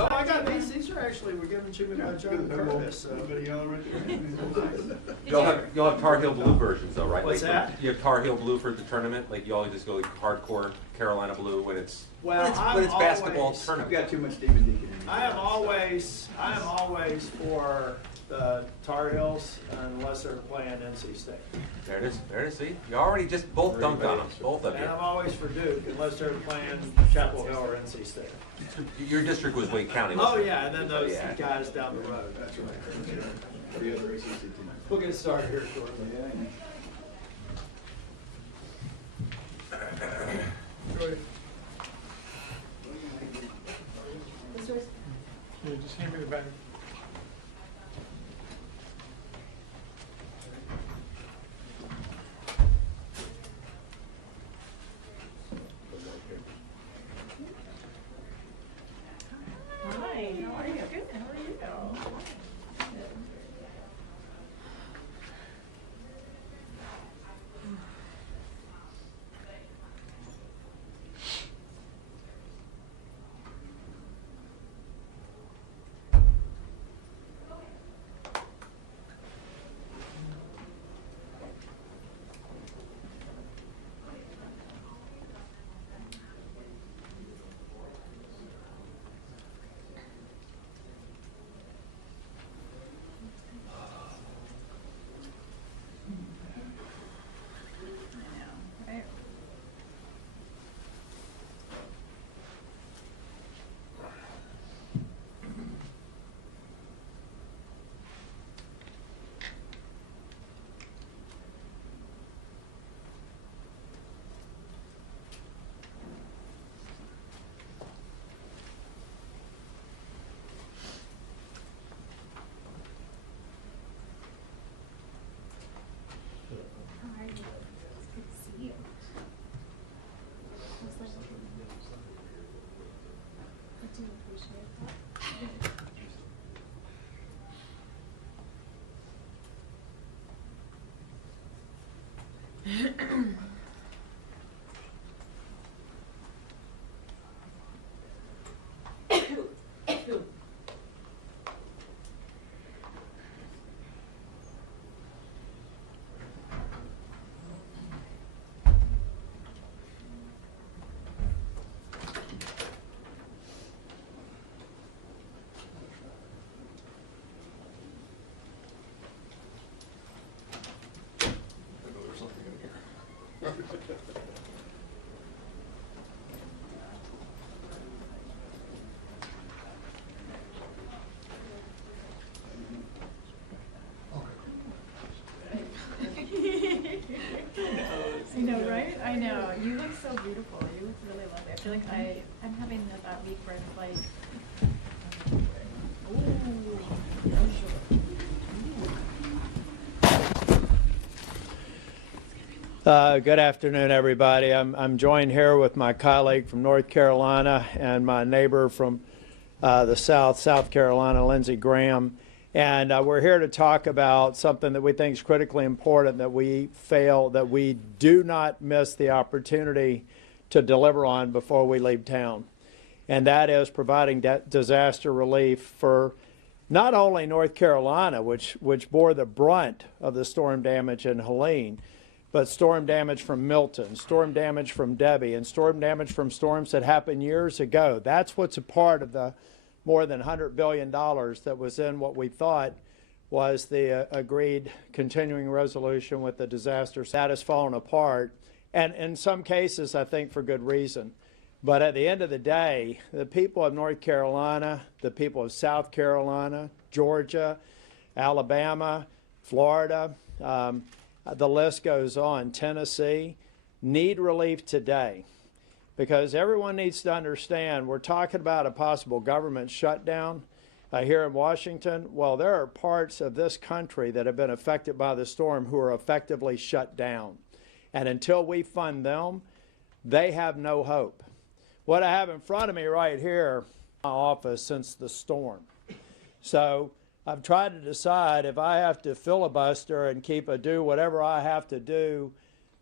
Oh, I got these. These are actually, we're giving to me by John Curtis. You'll have Tar Heel blue versions though, right? What's like that? You have Tar Heel blue for the tournament. Like you always just go like hardcore Carolina blue when it's basketball tournament. I've got too much Demon Deacon in me. I am always for the Tar Heels unless they're playing NC State. There it is. There it is. See, you already just both dunked on them, both of you. And I'm always for Duke unless they're playing Chapel Hill or NC State. Your district was Wake County. Oh Wasn't it? yeah, and then those guys down the road. That's right. The other ACC team. We'll get started here shortly. Yeah, just hand me the bag. Hi, how are you? Good, how are you? Right. How are you? It's good to see you. I do appreciate that. I know, right? I know. You look so beautiful. You look really lovely. I feel like I'm having that week where it's like, Good afternoon, everybody. I'm joined here with my colleague from North Carolina and my neighbor from the South Carolina, Lindsey Graham. And we're here to talk about something that we think is critically important, that we do not miss the opportunity to deliver on before we leave town. And that is providing disaster relief for not only North Carolina, which bore the brunt of the storm damage in Helene, but storm damage from Milton, storm damage from Debbie, and storm damage from storms that happened years ago. That's what's a part of the more than $100 billion that was in what we thought was the agreed continuing resolution with the disaster. That has fallen apart, and in some cases, I think for good reason. But at the end of the day, the people of North Carolina, the people of South Carolina, Georgia, Alabama, Florida, the list goes on, Tennessee, need relief today. Because everyone needs to understand we're talking about a possible government shutdown here in Washington. Well, there are parts of this country that have been affected by the storm who are effectively shut down. And until we fund them, they have no hope. What I have in front of me right here, my office since the storm. So I've tried to decide if I have to filibuster and do whatever I have to do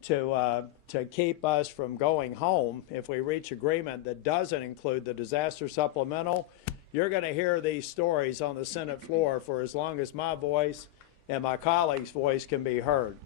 to keep us from going home if we reach agreement that doesn't include the disaster supplemental. you're going to hear these stories on the Senate floor for as long as my voice and my colleagues' voice can be heard.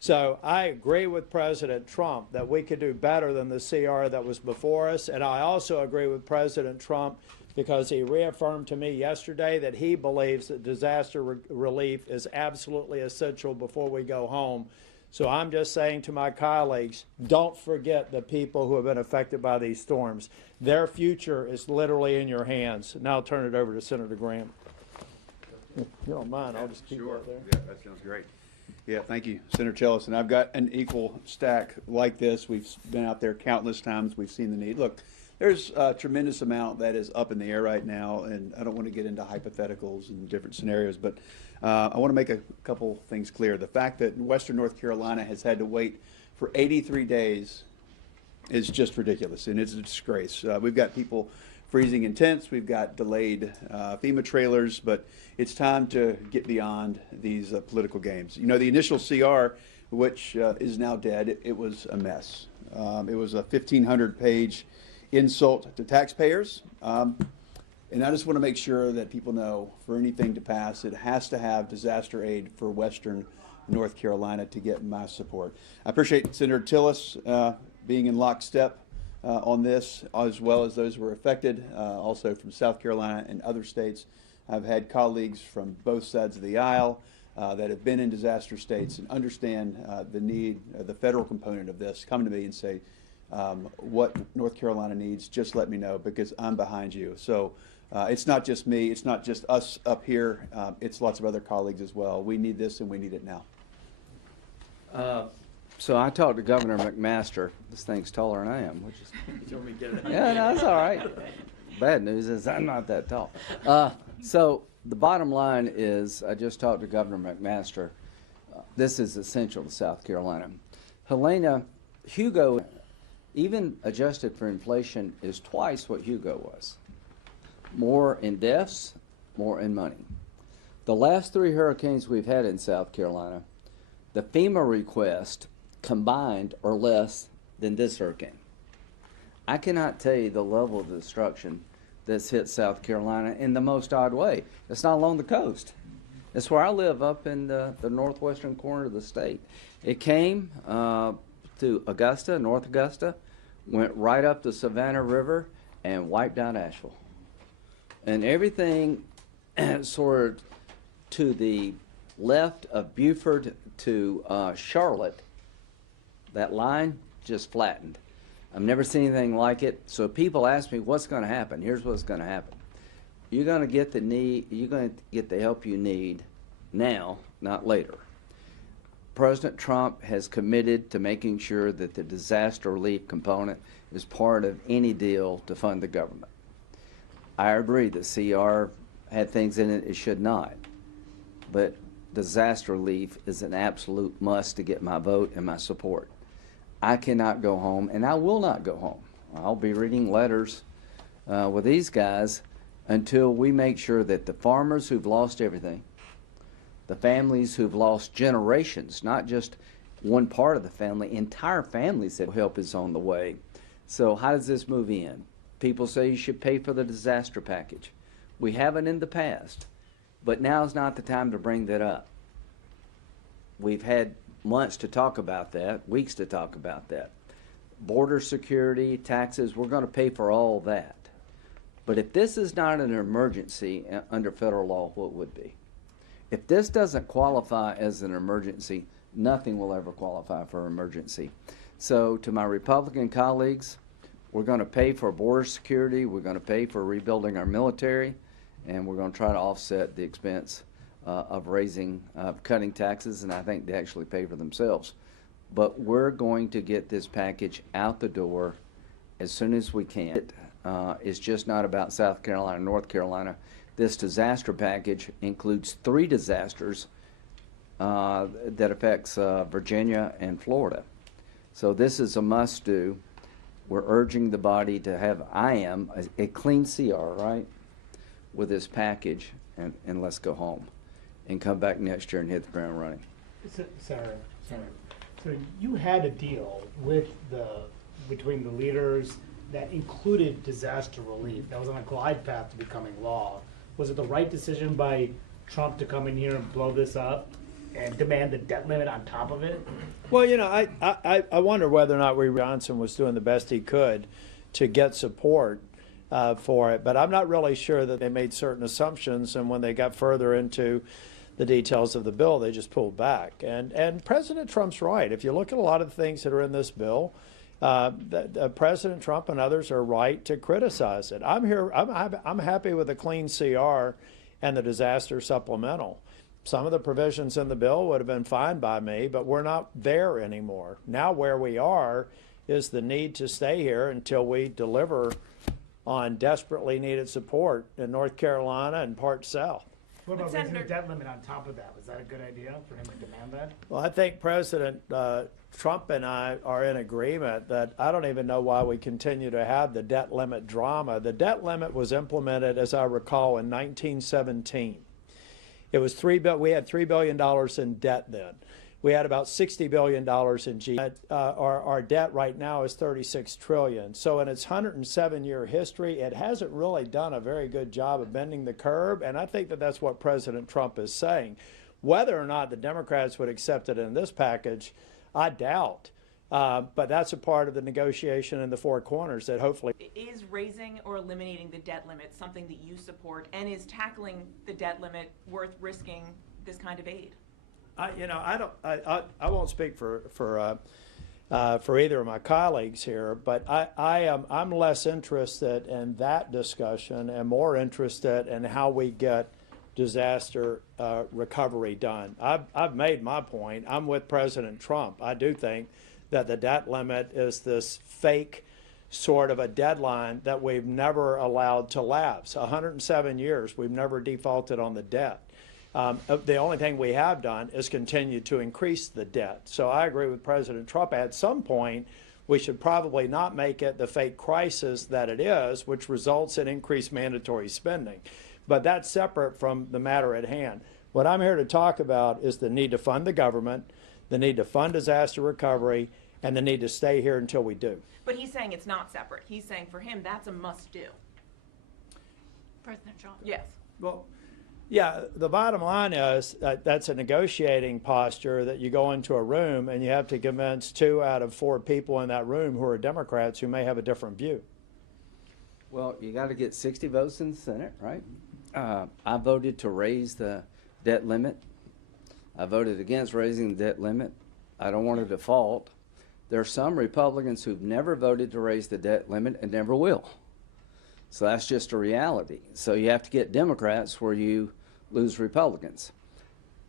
So I agree with President Trump that we could do better than the CR that was before us, and I also agree with President Trump because he reaffirmed to me yesterday that he believes that disaster relief is absolutely essential before we go home. So I'm just saying to my colleagues, don't forget the people who have been affected by these storms. Their future is literally in your hands. Now I'll turn it over to Senator Graham. If you don't mind, I'll just keep Sure. it there. Yeah, that sounds great. Yeah, thank you, Senator Tillis. And I've got an equal stack like this. We've been out there countless times. We've seen the need. Look, there's a tremendous amount that is up in the air right now, and I don't want to get into hypotheticals and different scenarios, but I want to make a couple things clear. The fact that Western North Carolina has had to wait for 83 days is just ridiculous, and it's a disgrace. We've got people freezing in tents. We've got delayed FEMA trailers, but it's time to get beyond these political games. You know, the initial CR, which is now dead, it was a mess. It was a 1,500-page insult to taxpayers. And I just want to make sure that people know for anything to pass, it has to have disaster aid for Western North Carolina to get my support. I appreciate Senator Tillis being in lockstep on this, as well as those who were affected, also from South Carolina and other states. I've had colleagues from both sides of the aisle that have been in disaster states and understand the need, the federal component of this, come to me and say, what North Carolina needs, just let me know, because I'm behind you. So it's not just me, it's not just us up here, it's lots of other colleagues as well. We need this and we need it now. So I talked to Governor McMaster. This thing's taller than I am, which is You want me to get it? yeah, no, that's all right. Bad news is I'm not that tall. So the bottom line is, I just talked to Governor McMaster. This is essential to South Carolina. Helena, Hugo, even adjusted for inflation, is twice what Hugo was. More in deaths, more in money. The last 3 hurricanes we've had in South Carolina, the FEMA request combined are less than this hurricane. I cannot tell you the level of destruction that's hit South Carolina in the most odd way. It's not along the coast. It's where I live, up in the northwestern corner of the state. It came to Augusta, North Augusta, went right up the Savannah River and wiped out Asheville. And everything sort of to the left of Beaufort to Charlotte, that line just flattened. I've never seen anything like it. So people ask me, what's going to happen? Here's what's going to happen. You're going to get the help you need now, not later. President Trump has committed to making sure that the disaster relief component is part of any deal to fund the government. I agree that CR had things in it should not, but disaster relief is an absolute must to get my vote and my support. I cannot go home, and I will not go home. I'll be reading letters with these guys until we make sure that the farmers who've lost everything, the families who've lost generations, not just one part of the family, entire families that help is on the way. So how does this move in? People say you should pay for the disaster package. We haven't in the past, but now's not the time to bring that up. We've had months to talk about that, weeks to talk about that. Border security, taxes, we're going to pay for all that. But if this is not an emergency under federal law, what would be? If this doesn't qualify as an emergency, nothing will ever qualify for emergency. So to my Republican colleagues, we're going to pay for border security, we're going to pay for rebuilding our military, and we're going to try to offset the expense of cutting taxes, and I think they actually pay for themselves. But we're going to get this package out the door as soon as we can. It's just not about South Carolina, North Carolina. This disaster package includes 3 disasters that affects Virginia and Florida. So this is a must-do. We're urging the body to have, a clean CR, right, with this package, and let's go home and come back next year and hit the ground running. Sorry. So you had a deal with between the leaders that included disaster relief, that was on a glide path to becoming law. Was it the right decision by Trump to come in here and blow this up and demand the debt limit on top of it? Well, you know, I wonder whether or not Johnson was doing the best he could to get support for it, but I'm not really sure that they made certain assumptions, and when they got further into the details of the bill, they just pulled back. And President Trump's right. If you look at a lot of the things that are in this bill, President Trump and others are right to criticize it. I'm happy with the clean CR and the disaster supplemental. Some of the provisions in the bill would have been fine by me, but we're not there anymore. Now where we are is the need to stay here until we deliver on desperately needed support in North Carolina and parts south. What about raising the debt limit on top of that? Was that a good idea for him to demand that? Well, I think President Trump and I are in agreement that I don't even know why we continue to have the debt limit drama. The debt limit was implemented, as I recall, in 1917. It was we had $3 billion in debt then. We had about $60 billion in GDP. Our debt right now is $36 trillion. So in its 107-year history, it hasn't really done a very good job of bending the curve, and I think that that's what President Trump is saying. Whether or not the Democrats would accept it in this package, I doubt. But that's a part of the negotiation in the Four Corners that hopefully... Is raising or eliminating the debt limit something that you support, and is tackling the debt limit worth risking this kind of aid? I won't speak for either of my colleagues here, but I'm less interested in that discussion and more interested in how we get disaster recovery done. I've made my point. I'm with President Trump. I do think that the debt limit is this fake sort of a deadline that we've never allowed to lapse. 107 years, we've never defaulted on the debt. The only thing we have done is continue to increase the debt. So I agree with President Trump. At some point, we should probably not make it the fake crisis that it is, which results in increased mandatory spending. But that's separate from the matter at hand. What I'm here to talk about is the need to fund the government, the need to fund disaster recovery, and the need to stay here until we do. But he's saying it's not separate. He's saying for him that's a must-do. President Trump. Yes. Well, yeah, the bottom line is that's a negotiating posture that you go into a room and you have to convince 2 out of 4 people in that room who are Democrats who may have a different view. Well, you got to get 60 votes in the Senate, right? I voted to raise the debt limit. I voted against raising the debt limit. I don't want to default. There are some Republicans who've never voted to raise the debt limit and never will. So that's just a reality. So you have to get Democrats where you lose Republicans.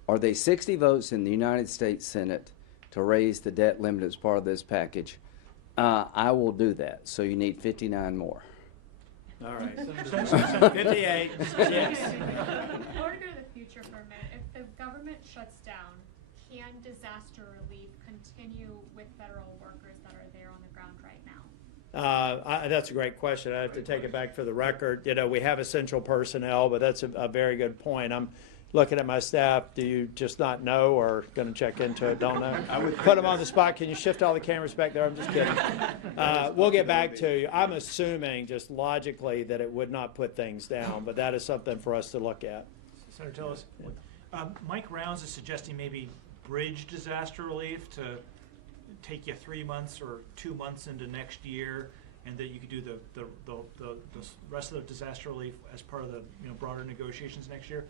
Are they 60 votes in the United States Senate to raise the debt limit as part of this package? I will do that. So you need 59 more. All right. 58. Yes. I want to go to the future for a minute. If the government shuts down, can disaster relief continue with federal workers that are there on the ground right now? That's a great question. I have to take it back for the record. You know, we have essential personnel, but that's a very good point. I'm looking at my staff. Do you just not know or going to check into it? Don't know? Put them on the spot. Can you shift all the cameras back there? I'm just kidding. We'll get back to you. I'm assuming just logically that it would not put things down, but that is something for us to look at. Senator Tillis, Mike Rounds is suggesting maybe bridge disaster relief to take you 3 months or 2 months into next year, and that you could do the rest of the disaster relief as part of the broader negotiations next year.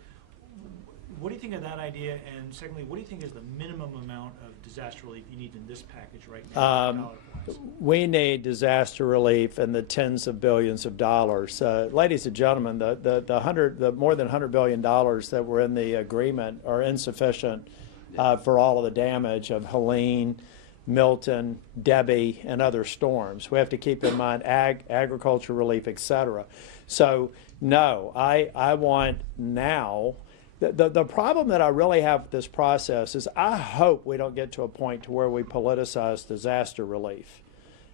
What do you think of that idea? And secondly, what do you think is the minimum amount of disaster relief you need in this package right now? We need disaster relief in the tens of billions of dollars. Ladies and gentlemen, the more than $100 billion that were in the agreement are insufficient for all of the damage of Helene, Milton, Debbie, and other storms. We have to keep in mind agriculture relief, et cetera. So, no, I want now. The problem that I really have with this process is I hope we don't get to a point to where we politicize disaster relief.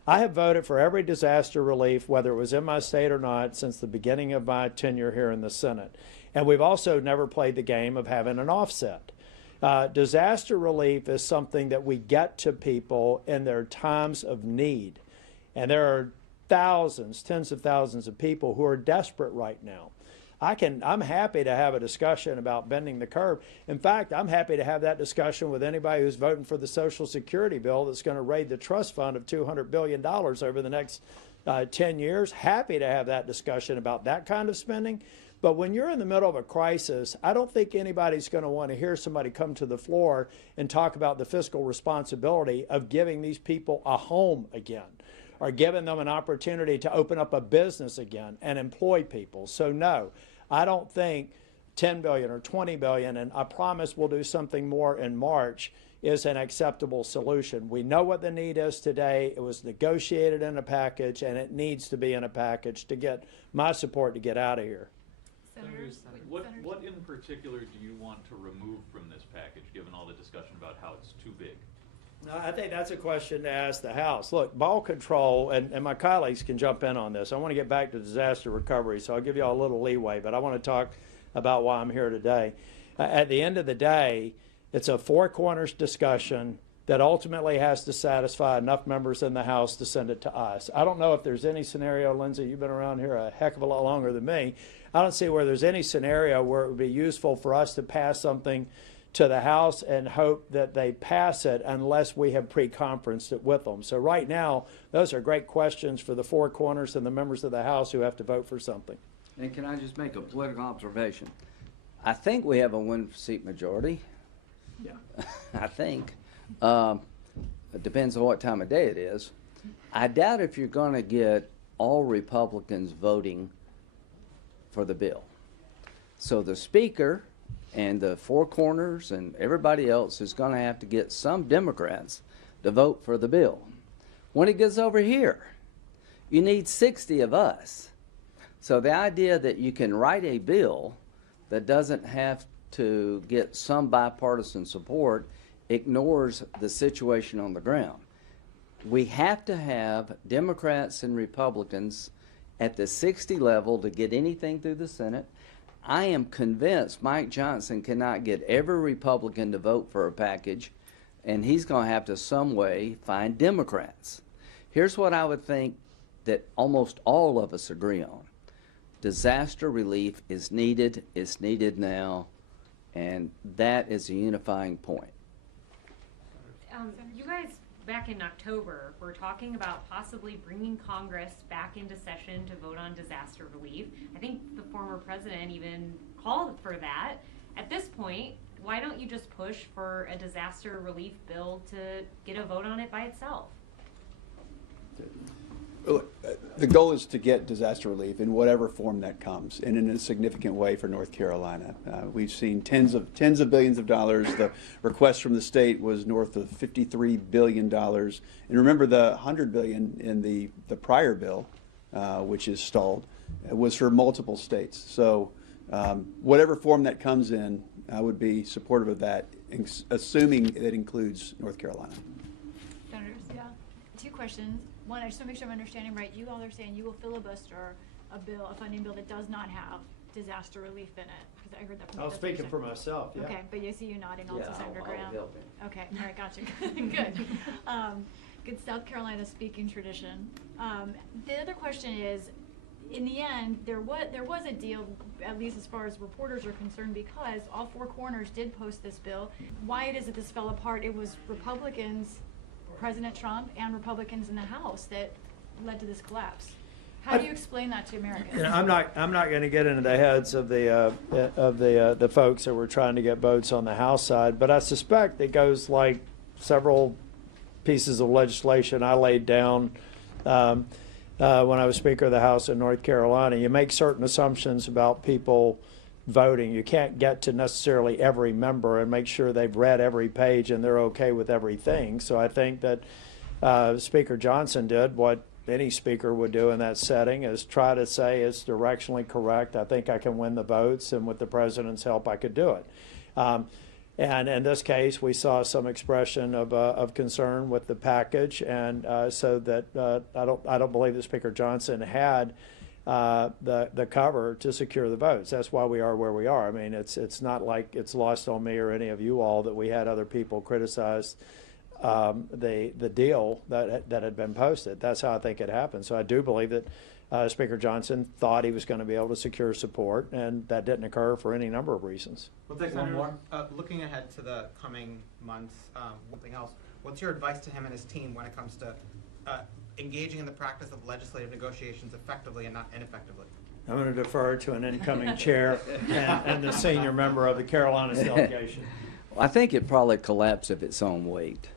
I have voted for every disaster relief, whether it was in my state or not, since the beginning of my tenure here in the Senate. And we've also never played the game of having an offset. Disaster relief is something that we get to people in their times of need. And there are thousands, tens of thousands of people who are desperate right now. I'm happy to have a discussion about bending the curve. In fact, I'm happy to have that discussion with anybody who's voting for the Social Security bill that's going to raid the trust fund of $200 billion over the next 10 years. Happy to have that discussion about that kind of spending. But when you're in the middle of a crisis, I don't think anybody's going to want to hear somebody come to the floor and talk about the fiscal responsibility of giving these people a home again, or giving them an opportunity to open up a business again and employ people. So no, I don't think 10 billion or 20 billion, and I promise we'll do something more in March, is an acceptable solution. We know what the need is today. It was negotiated in a package, and it needs to be in a package to get my support to get out of here. Senators? What in particular do you want to remove from this package, given all the discussion about how it's too big? No, I think that's a question to ask the House. Look, ball control, and my colleagues can jump in on this. I want to get back to disaster recovery, so I'll give you all a little leeway, but I want to talk about why I'm here today. At the end of the day, it's a four corners discussion that ultimately has to satisfy enough members in the House to send it to us. I don't know if there's any scenario, Lindsey, you've been around here a heck of a lot longer than me. I don't see where there's any scenario where it would be useful for us to pass something to the House and hope that they pass it unless we have pre-conferenced it with them. So right now, those are great questions for the four corners and the members of the House who have to vote for something. And can I just make a political observation? I think we have a one-seat majority. Yeah. I think. It depends on what time of day it is. I doubt if you're going to get all Republicans voting for the bill. So the Speaker and the four corners and everybody else is going to have to get some Democrats to vote for the bill. When it gets over here, you need 60 of us. So the idea that you can write a bill that doesn't have to get some bipartisan support ignores the situation on the ground. We have to have Democrats and Republicans at the 60 level to get anything through the Senate. I am convinced Mike Johnson cannot get every Republican to vote for a package, and he's going to have to some way find Democrats. Here's what I would think that almost all of us agree on. Disaster relief is needed, it's needed now, and that is a unifying point. You guys, back in October, were talking about possibly bringing Congress back into session to vote on disaster relief. I think the former president even called for that. At this point, why don't you just push for a disaster relief bill to get a vote on it by itself? The goal is to get disaster relief in whatever form that comes, and in a significant way for North Carolina. We've seen tens of billions of dollars. The request from the state was north of $53 billion. And remember, the $100 billion in the prior bill, which is stalled, was for multiple states. So whatever form that comes in, I would be supportive of that, assuming it includes North Carolina. Senators? Yeah. Two questions. One, I just want to make sure I'm understanding right. You all are saying you will filibuster a funding bill that does not have disaster relief in it, because I heard that from I was that's what you're speaking saying. for myself, yeah. Okay, but you see you nodding also, Senator Graham. help him. Okay, all right, gotcha. Good. Good South Carolina speaking tradition. The other question is, in the end, there was a deal, at least as far as reporters are concerned, because all four corners did post this bill. Why it is that this fell apart? It was Republicans, President Trump, and Republicans in the House that led to this collapse. How do you explain that to Americans? You know, I'm not going to get into the heads of the folks that were trying to get votes on the House side, but I suspect it goes like several pieces of legislation I laid down when I was Speaker of the House in North Carolina. You make certain assumptions about people voting. You can't get to necessarily every member and make sure they've read every page and they're okay with everything. So I think that Speaker Johnson did what any speaker would do in that setting, is try to say it's directionally correct. I think I can win the votes, and with the president's help, I could do it. And in this case, we saw some expression of concern with the package, and so that I don't believe that Speaker Johnson had the cover to secure the votes. That's why we are where we are. I mean, it's not like it's lost on me or any of you all that we had other people criticize the deal that had been posted. That's how I think it happened. So I do believe that Speaker Johnson thought he was going to be able to secure support, and that didn't occur for any number of reasons. We'll take one more. Looking ahead to the coming months, something else, what's your advice to him and his team when it comes to engaging in the practice of legislative negotiations effectively and not ineffectively? I'm going to defer to an incoming chair and the senior member of the Carolinas delegation. I think it probably collapsed of its own weight.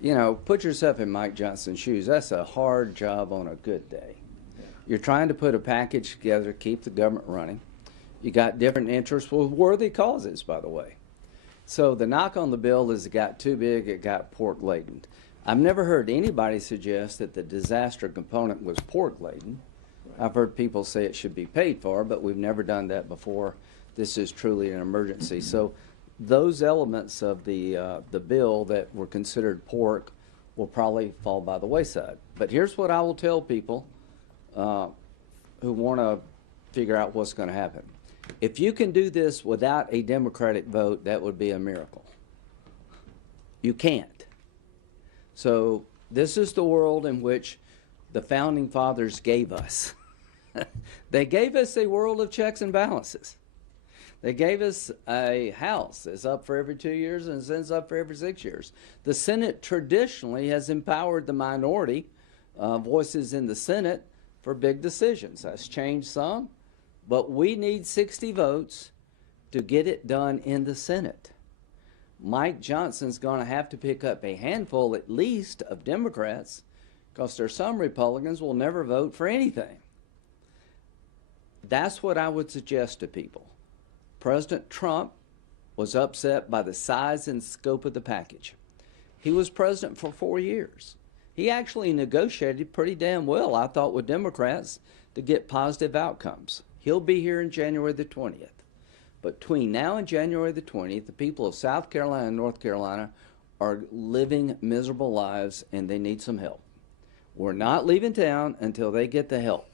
You know, put yourself in Mike Johnson's shoes. That's a hard job on a good day. You're trying to put a package together, keep the government running. You got different interests with worthy causes, by the way. So the knock on the bill is it got too big, it got pork laden. I've never heard anybody suggest that the disaster component was pork laden. I've heard people say it should be paid for, but we've never done that before. This is truly an emergency. So those elements of the bill that were considered pork will probably fall by the wayside. But here's what I will tell people who want to figure out what's going to happen. If you can do this without a Democratic vote, that would be a miracle. You can't. So this is the world in which the Founding Fathers gave us. They gave us a world of checks and balances. They gave us a House that's up for every 2 years and it's up for every 6 years. The Senate traditionally has empowered the minority voices in the Senate for big decisions. That's changed some, but we need 60 votes to get it done in the Senate. Mike Johnson's going to have to pick up a handful at least of Democrats because there are some Republicans will never vote for anything. That's what I would suggest to people. President Trump was upset by the size and scope of the package. He was president for 4 years. He actually negotiated pretty damn well, I thought, with Democrats to get positive outcomes. He'll be here in January the 20th. But between now and January the 20th, the people of South Carolina and North Carolina are living miserable lives and they need some help. We're not leaving town until they get the help.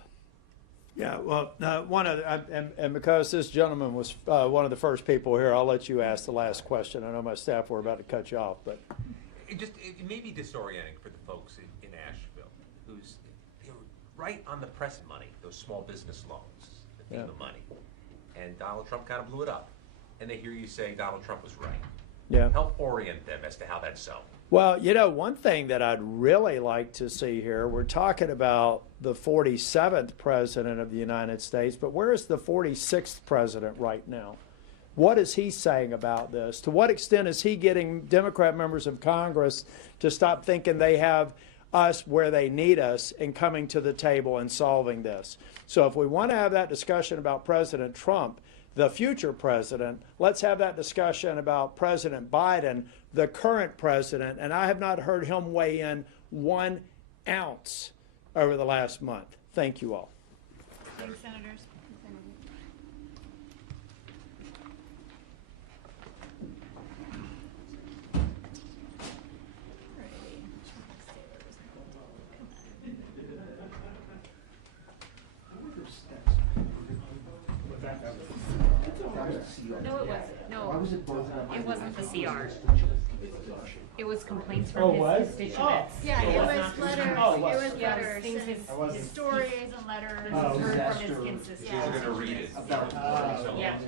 Yeah, well, and because this gentleman was one of the first people here, I'll let you ask the last question. I know my staff were about to cut you off, but It may be disorienting for the folks in Asheville who's right on the present money, those small business loans, the FEMA money, and Donald Trump kind of blew it up, and they hear you saying Donald Trump was right. Yeah. Help orient them as to how that's so. Well, you know, one thing that I'd really like to see here, we're talking about the 47th president of the United States, but where is the 46th president right now? What is he saying about this? To what extent is he getting Democrat members of Congress to stop thinking they have us where they need us and coming to the table and solving this? So if we want to have that discussion about President Trump, the future president, let's have that discussion about President Biden, the current president, and I have not heard him weigh in 1 ounce over the last month. Thank you all. Thanks, Senators. No, it wasn't. No, it wasn't the CR. It was complaints from his constituents. Yeah, it was not letters, it was Yeah, letters, things and stories and letters. heard from his constituents. We're going to read it. Yeah.